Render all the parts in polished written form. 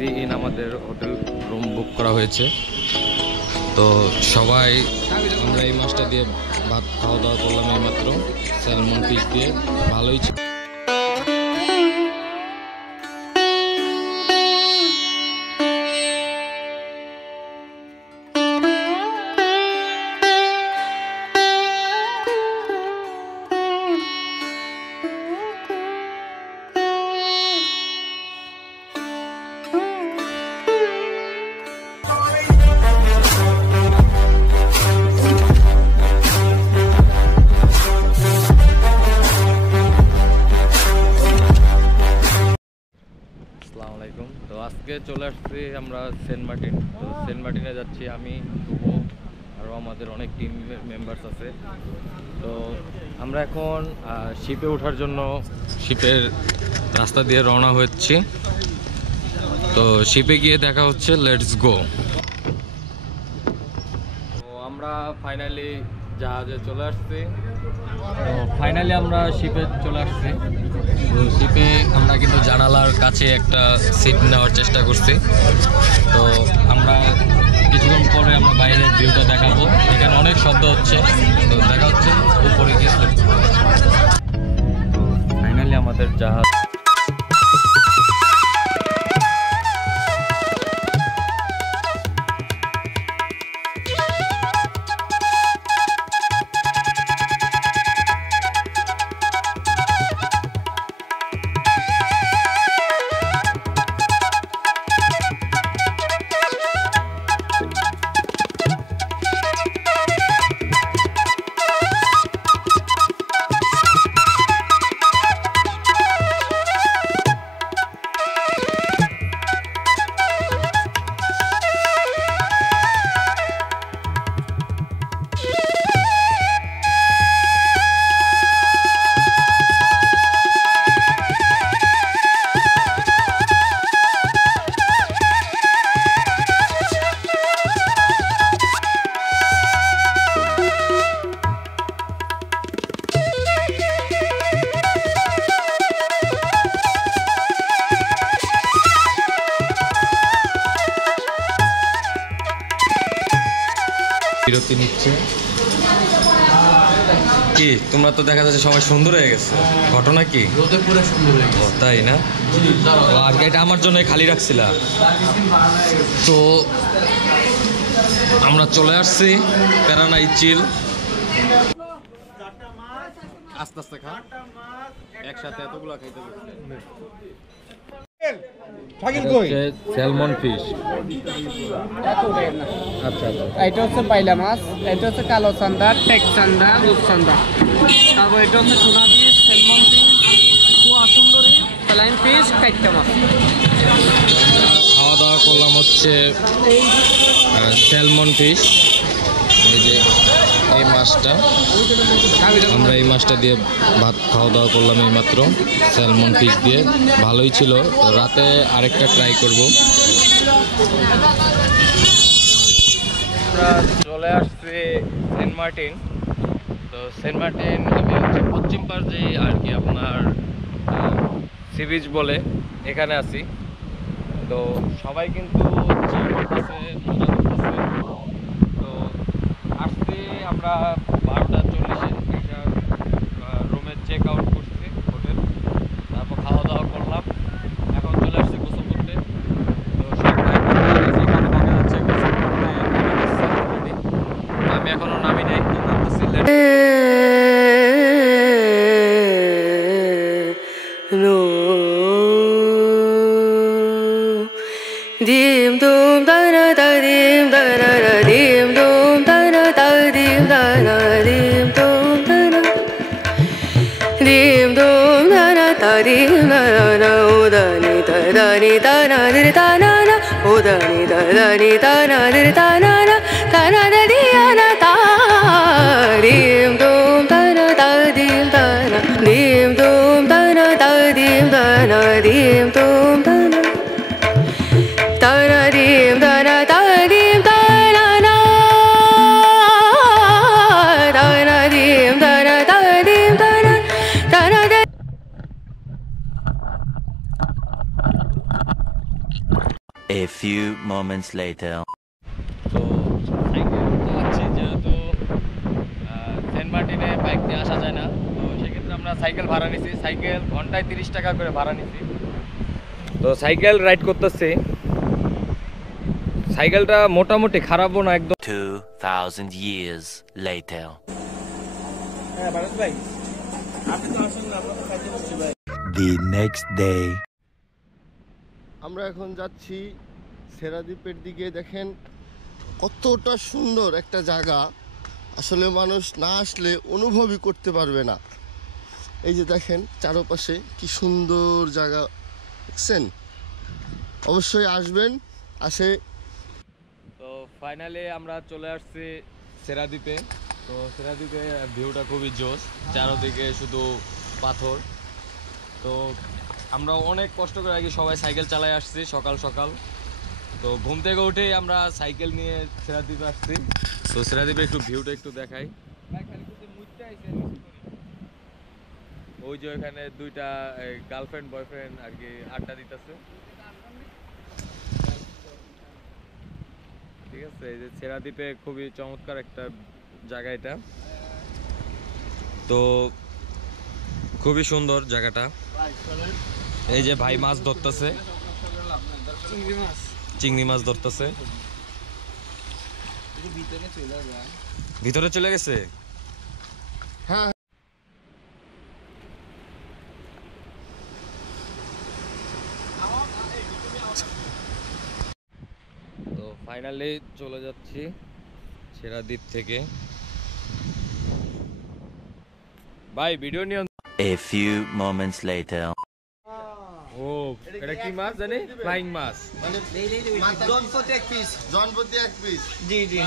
C in আমাদের hotel room book করা হয়েছে। তো সবাই আমরা এই মাছটা দিয়ে ভাত খাওয়া দাওয়া করলাম এইমাত্র, স্যালমন ফিশ দিয়ে, ভালোই ছিল। তো আজকে চলে আসছি আমরা সেন্ট মার্টিন। তো সেন্ট মার্টিনে যাচ্ছি আমি, শুভ, আরও আমাদের অনেক টিম মেম্বার্স আছে। তো আমরা এখন শিপে ওঠার জন্য শিপের রাস্তা দিয়ে রওনা হচ্ছি। তো শিপে গিয়ে দেখা হচ্ছে, লেটস গো। তো আমরা ফাইনালি জাহাজে চলে আসছি। তো ফাইনালি আমরা শিপে চলে আসছি। তো শিপে আমরা কিন্তু জানালার কাছে একটা সিট নেওয়ার চেষ্টা করছি। তো আমরা কিছুক্ষণ পরে আমরা বাইরের ভিউটা দেখাবো। এখানে অনেক শব্দ হচ্ছে, তো দেখা হচ্ছে উপরে গিয়ে। তো ফাইনালি আমাদের জাহাজ বিরতি নিচ্ছে। কি তোমরা তো দেখা যাচ্ছে সবাই সুন্দর হয়ে গেছে, ঘটনা কি? তাই না? আর গাড়িটা আমার জন্য খালি রাখছিলা। তো আমরা চলে আসছি প্যারানাই চিল। আস্তে আস্তে খা, একসাথে এতগুলো খাইতে বসছে। স্যালমন ফিশ, আচ্ছা আচ্ছা। এটা হচ্ছে পাইলা মাছ, এটা হচ্ছে কালো চান্দা, টেক চান্দা, রূপচান্দা। তারপর এটা হচ্ছে চুনা ফিশ, স্যালমন ফিশ, কুয়া সুন্দরী, প্লাইন ফিশ, কাইটটা মাছ। খাওয়া দাওয়া করলাম হচ্ছে স্যালমন ফিশ। এই যে এই মাছটা, আমরা এই মাছটা দিয়ে ভাত খাওয়া দাওয়া করলাম এইমাত্র, স্যালমন ফিশ দিয়ে, ভালোই ছিল। তো রাতে আরেকটা ট্রাই করব। আমরা চলে আসছি সেন্ট মার্টিন। তো সেন্ট মার্টিন আমি হচ্ছে পশ্চিম পার যে আর কি আপনার সি বিচ বলে, এখানে আছি। তো সবাই কিন্তু তো আসছি আমরা 12:40-এ একটা রুমে চেক আউট করছি হোটেল, তারপর খাওয়া দাওয়া করলাম। এখন চলে আসছি গোসল করতে। তো সব এখানে দেখা যাচ্ছে গোসল করতে আমি এখনো নামি নাই, তো নামতেছি। dim dum da na da dim da na da dim dum da na da dim da na dim dum da na dim dum da na da dim da na o da ni da na di da na na o da ni da na di da na da di na da dim dum da na da dim da na dim dum da na da dim da na dim dum da na da na dim da na da dim da na na da na dim da na da dim da na da na da A few moments later. তো cycle চালাচ্ছি যেহেতু Saint মার্টিনে bike নিয়ে আসা যায় না, তো সেক্ষেত্রে আমরা সাইকেল ভাড়া নিছি। সাইকেল ঘন্টায় 30 টাকা করে ভাড়া নিছি। তো সাইকেল রাইড করতেছি। সাইকেলটা মোটামুটি খারাপও না একদম। 2000 years later. The next day. আমরা এখন যাচ্ছি সেরাদ্বীপের দিকে। দেখেন কতটা সুন্দর একটা জায়গা, আসলে মানুষ না আসলে অনুভবই করতে পারবে না। এই যে দেখেন চারপাশে কি সুন্দর জায়গা, দেখছেন? অবশ্যই আসবেন। তো ফাইনালি আমরা চলে আসছি সেরাদ্বীপে। তো সেরাদ্বীপে ভিউটা খুবই জোশ, চারদিকে শুধু পাথর। তো আমরা অনেক কষ্ট করে আগে সবাই সাইকেল চালায় আসছি সকাল সকাল। তো ঘুম থেকে উঠেই আমরা সাইকেল নিয়ে সেরাদ্বীপে আসছি। তো সেরাদ্বীপে একটু ভিউটা একটু দেখাই। ওই যে ওইখানে দুইটা গার্লফ্রেন্ড বয়ফ্রেন্ড আর কি আড্ডা দিতেছে। ঠিক আছে, এই যে সেরাদ্বীপে খুবই চমৎকার একটা জায়গা এটা। তো খুবই সুন্দর জায়গাটা। এই যে ভাই মাছ ধরতেছে, চিংড়ি মাছ ধরতেছে। ভিতরে চলে গেছে। হ্যাঁ, তো ফাইনালি চলে যাচ্ছি সেরাদ্বীপ থেকে। ভাই ভিডিও নিয়ে। A few moments later. ও এটা কি মাছ জানি? ফ্লাইং মাছ। জনপ্রতি এক পিস। জি জি।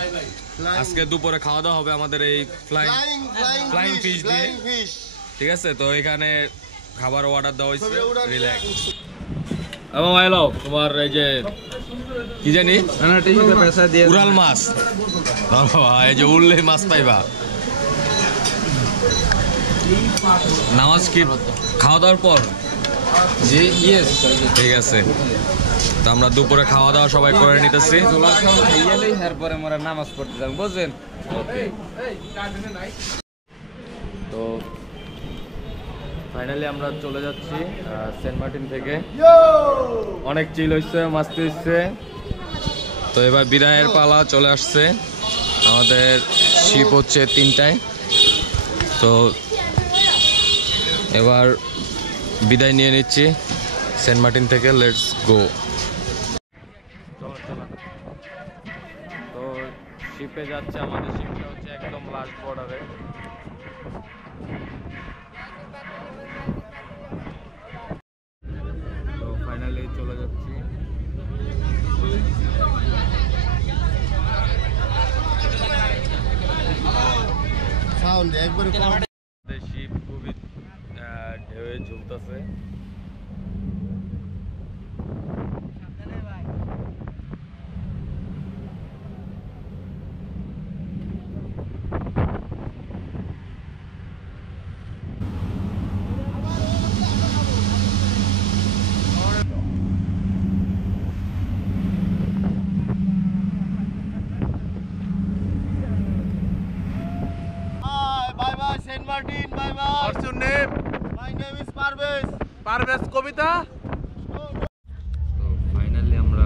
আজকে দুপুরে খাওয়া দাওয়া হবে আমাদের এই ফ্লাইং ফিশ দিয়ে। ঠিক আছে, তো এখানে খাবার অর্ডার দেওয়া হয়েছে। রিল্যাক্স। এবং হ্যালো, তোমার এই যে কি জানি উড়াল মাছ, এই যে উড়লে মাছ পাইবা। নামাজ কি খাওয়া দাওয়ার পর? জি ইয়েস, ঠিক আছে। তো আমরা দুপুরে খাওয়া দাওয়া সবাই করে নিতেছি। এরপরে আমরা নামাজ পড়তে যাব, বুঝছেন? তো ফাইনালি আমরা চলে যাচ্ছি সেন্ট মার্টিন থেকে। অনেক চিল হচ্ছে, মাস্তি হচ্ছে। তো এবার বিদায়ের পালা চলে আসছে। আমাদের শিপ হচ্ছে 3টায়। তো এবার বিদায় নিয়ে নিচ্ছি সেন্ট মার্টিন থেকে। Let's go. তো শিপে যাচ্ছে, আমাদের শিপটা হচ্ছে একদম লাস্ট বর্ডারে। তো ফাইনালি চলে যাচ্ছি। সাউন্ড একবারে শিপ খুবই ঢেউয়ে ঝুলতেছে। Bye bye Saint Martin, bye bye. What's your name? My name is Parvez. Parvez Kobita? তো ফাইনালি আমরা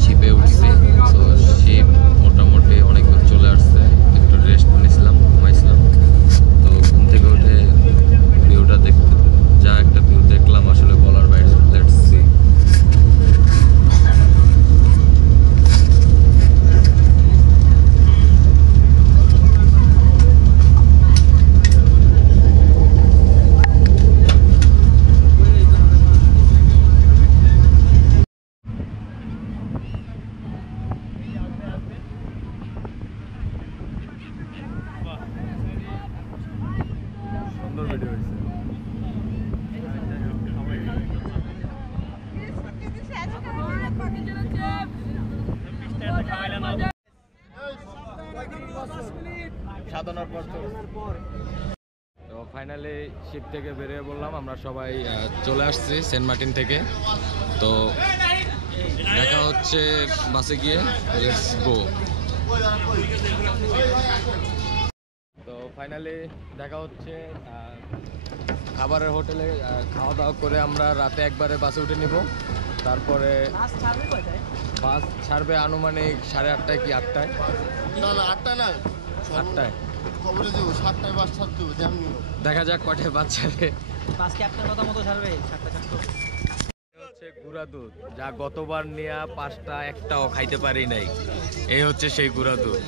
শিপে উঠছি। তো শিপ মোটামুটি অনেক দূর চলে আসছে। একটু রেস্ট নিয়েছিলাম, ঘুমাইছিলাম। তো ঘুম থেকে উঠে ভিউটা দেখতে, যা একটা ভিউ দেখলাম আসলে বলার বাইরে। Let's see. সুন্দর ভিডিও হয়েছে। সাধনার পর তো ফাইনালি শিপ থেকে বেরিয়ে বললাম, আমরা সবাই চলে আসছি সেন্ট মার্টিন থেকে। তো দেখা হচ্ছে বাসে গিয়ে, লেটস গো। তো ফাইনালি দেখা হচ্ছে খাবারের হোটেলে খাওয়া দাওয়া করে আমরা রাতে একবারে বাসে উঠে নিব। তারপরে বাস ছাড়বে আনুমানিক 8:30 কি 8টায়। না 8টা না, 8টায় খবরে যাবো 7টায় বাস ছাড়তে হবে, যেমনি হোক। দেখা যাক কটায় বাস ছাড়বে। আজকে আপনার কথা মতো ছাড়বে 7টা। হচ্ছে গুঁড়া দুধ, যা গতবার নিয়ে 5টা একটাও খাইতে পারি নাই। এই হচ্ছে সেই গুঁড়া দুধ।